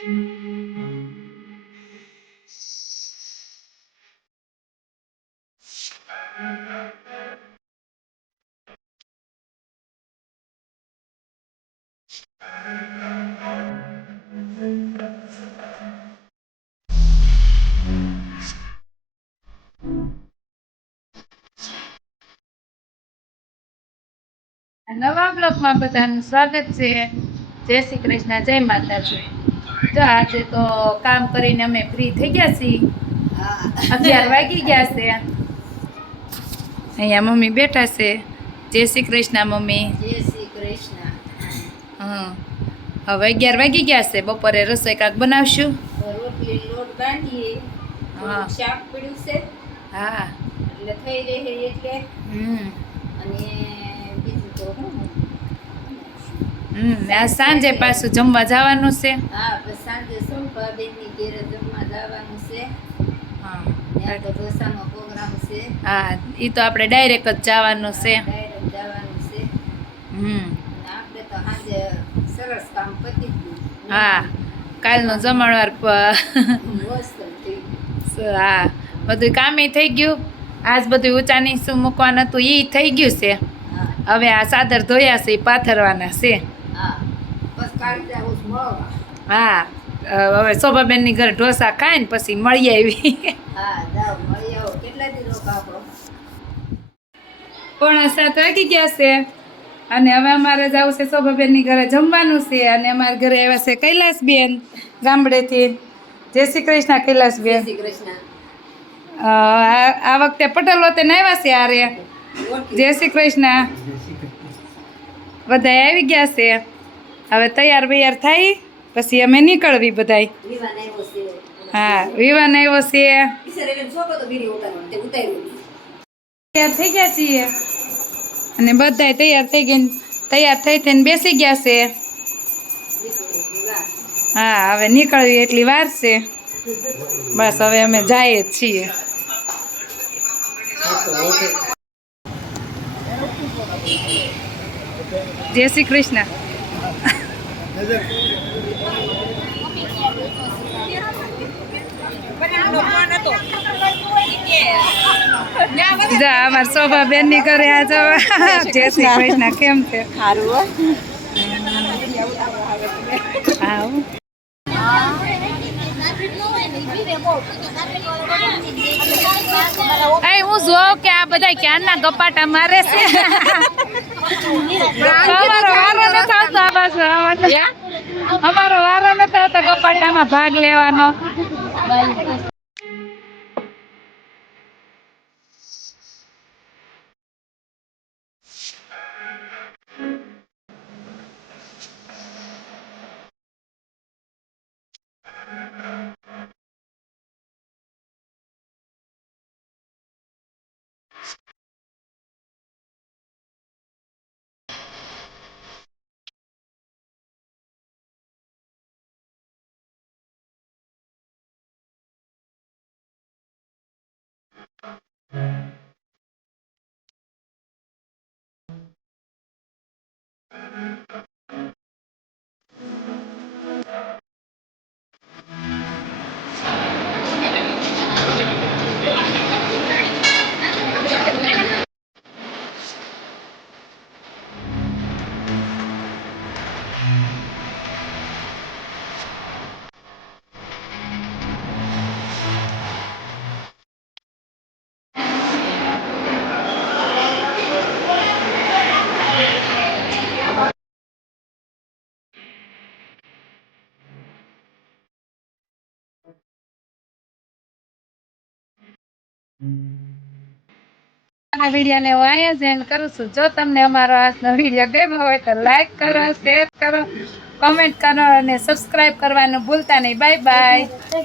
નવા બ્લોગમાં બધાનું સ્વાગત છે। જય શ્રી કૃષ્ણ, જય માતાજી। જો આજે તો કામ કરીને અમે ફ્રી થઈ ગયા છીએ। 11 વાગી ગયા છે। અહીંયા મમ્મી બેઠા છે। જય શ્રી કૃષ્ણ મમ્મી। જય શ્રી કૃષ્ણ। હા, હવે 11 વાગી ગયા છે। બપોરે રસોઈ કાંક બનાવશું। રોટલી લોટ બાંધીએ। હા, શાક પડ્યું છે હા, એટલે થઈ રહે એટલે અને બીજું તો આ સાંજે પાછું જમવા જવાનું છે। હા, બસ સાંજે સંભાબેનની ઘેરે જમવા જવાનું છે। હા, ત્યાં તો ઢોસાનો પ્રોગ્રામ છે। હા, એ તો આપણે ડાયરેક્ટ જ જવાનું છે। ડાયરેક્ટ જવાનું છે। અને આપણે તો સાંજે સરસ કામ પતી ગયું। હા, કાલનો જમણવાર મસ્ત થઈ ગયું। હા, બધું કામે થઈ ગયું। આજ બધું ઊંચા નીચું મૂકવાનું હતું એ થઈ ગયું છે। હવે આ ચાદર ધોયા છે એ પાથરવાના છે। હા, બસ કાલે જાવું છે મળવા। હા, હવે શોભાબેનની ઘરે ઢોસા ખાય ને પછી મળી આવી। હા, જાવ મળી આવો। કેટલા દી રોકાવો? 6:45 વાગી ગયા છે અને હવે અમારે જવું છે શોભાબેનની ઘરે જમવાનું છે। અને અમારા ઘરે આવ્યા છે કૈલાસબેન ગામડેથી। જય શ્રી કૃષ્ણ કૈલાસબેન। જય શ્રી કૃષ્ણ। આ વખતે પટેલ વતન આવ્યા છે આરે। જય શ્રી કૃષ્ણ। બધા આવી ગયા છે। હવે તૈયાર બૈયાર થાય પછી અમે નીકળવી બધાય। વિવાન આવ્યો છે। હા, વિવાન આવ્યો છે। ઈસરે એને છોકો તો બીડી ઉતારવાનો તે ઉતાર્યો નહીં। તૈયાર થઈ ગયા છીએ અને બધાય તૈયાર થઈ થઈને બેસી ગયા છે। હા, હવે નીકળવી એટલી વાર છે। બસ હવે અમે જઈએ છીએ। જય શ્રી કૃષ્ણ। જા અમાર શોભાબેન ની ઘરે આ જવા। જય શ્રી કૃષ્ણ, કેમ છે? સારું આવ હું જોઉં કે આ બધા ક્યાંના ગપાટા મારે છે। અમારો વારો નથી આવતો આ બાજુ આવવાનો। અમારો વારો નથી આવતો ગપાટામાં ભાગ લેવાનો। આ વિડીયોને હું અહીંયા જ એન્ડ કરું છું। જો તમને અમારો આજનો વિડીયો ગમ્યો હોય તો લાઈક કરો, શેર કરો, કમેન્ટ કરો અને સબસ્ક્રાઈબ કરવાનું ભૂલતા નહીં। Bye bye.